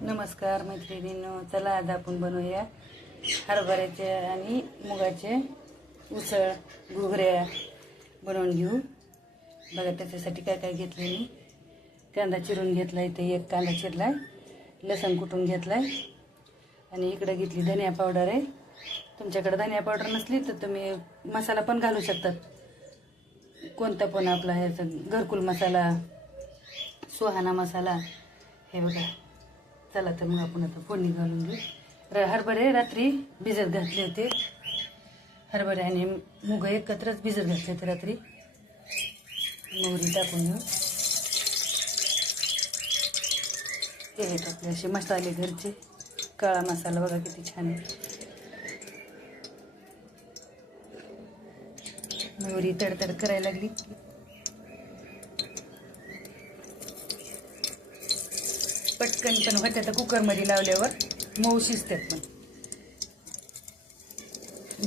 नमस्कार मैत्रिणींनो चला आज आपण बनवूया हरभऱ्याचे आणि मुगाचे उसळ घुगऱ्या बनवून घेऊ. बघा त्याच्यासाठी काय काय घेतलं मी. कांदा चिरून घेतला इथे एक कांदा चिरलाय लसण कुटून घेतलाय. आणि इकडे घेतली धनिया पावडर आहे. तुमच्याकडे धनिया पावडर नसली तर तुम्ही मसाला पण घालू शकतात. कोणता पण आपला ह्याचा घरकुल मसाला सुहाना मसाला हे बघा. चला तर मग आपण आता फोडणी घालून घेऊ. र हरभरे रात्री भिजत घातले होते. हरभरे आणि मुग एकत्रच भिजत घातले होते रात्री. मोहरी टाकून घेऊ. केले टाकले असे मसाले घरचे. काळा मसाला बघा किती छान आहे. मोहरी तडतड करायला लागली. पटकन पण होत्या तर कुकरमध्ये लावल्यावर. मऊ शिजतात पण.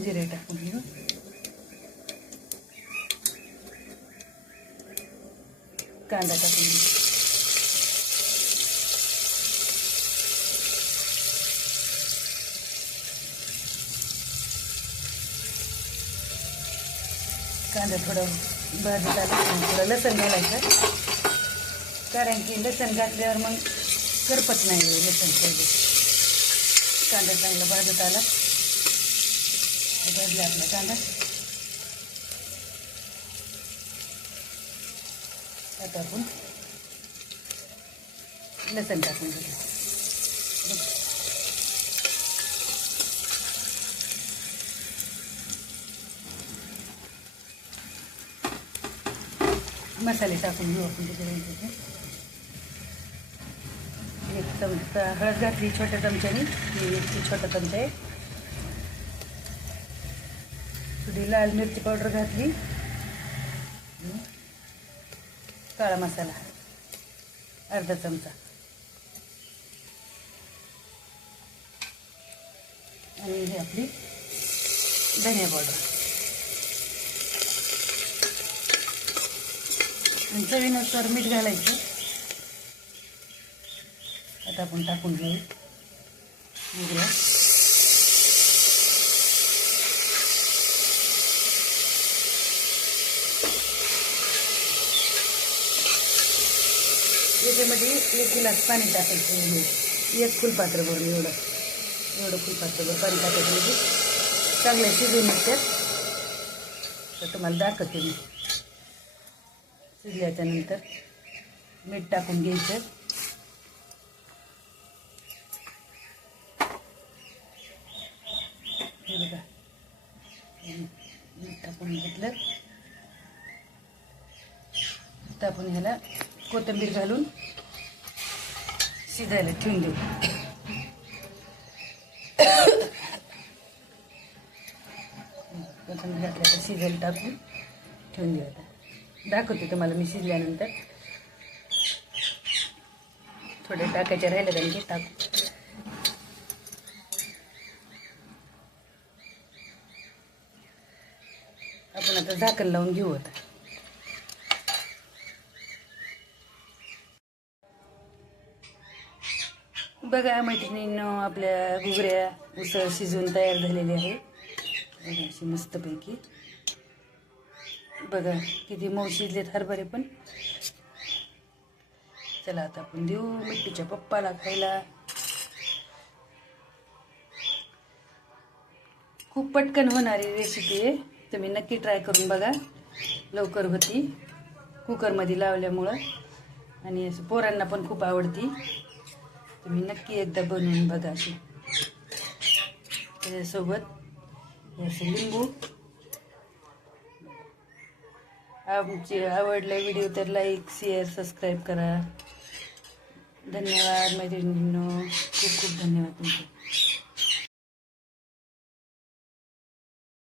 जिरे टाकून घेऊ. कांदा टाकून घेऊ. कांदा थोडं भाजत आला थोडं लसण घालायचं. कारण की लसण घातल्यावर मग करपत नाही लसण पहिले कांदा चांगला भाजत आला. भाजला आपला कांदा. आता आपण लसण टाकून घेऊ. मसाले टाकून घेऊ आपण तिकडे चमचा हळद घातली छोट्या चमच्याने. मिरची एक छोटा चमचा आहे. थोडी लाल मिरची पावडर घातली. काळा मसाला. अर्धा चमचा. आणि ही आपली धनिया पावडर. आणि चवीनुसार मीठ घालायचं. आता आपण टाकून घेऊ. उघड्या याच्यामध्ये एक गिलास पाणी टाकायचं हे. एक फुलपात्र भरून एवढं. एवढं फुलपात्रभर पाणी टाकायचं म्हणजे चांगलं शिजून येतात तर तुम्हाला दाखवते मी. शिजल्याच्यानंतर मीठ टाकून घ्यायचं. बघा मीठ टाकून घेतलं तर आपण ह्याला कोथिंबीर घालून शिजायला ठेवून देऊ कोथिंबीर घातल्या तर शिजायला टाकून ठेवून देऊ आता. दाखवते तुम्हाला मी शिजल्यानंतर. थोडे टाकायचे राहिले त्यांचे टाकू. आपण आता झाकण लावून घेऊ आता. बघा मैत्रिणीनं आपल्या घुगऱ्या उसळ शिजून तयार झालेली आहे. बघा अशी मस्तपैकी. बघा किती मऊ शिजलेत हरभरे पण. चला आता आपण देऊ मिट्टीच्या पप्पाला खायला. खूप पटकन होणारी रेसिपी आहे. तुम्ही नक्की ट्राय करून बघा. लवकर होती. कुकरमध्ये लावल्यामुळं. आणि असं पोरांना पण खूप आवडती. तुम्ही नक्की एकदा बनवून बघा अशी. त्याच्यासोबत असं लिंबू. आमची आवडला व्हिडिओ तर लाईक शेअर सबस्क्राईब करा. धन्यवाद मैत्रिणींनो. खूप खूप धन्यवाद तुमचे.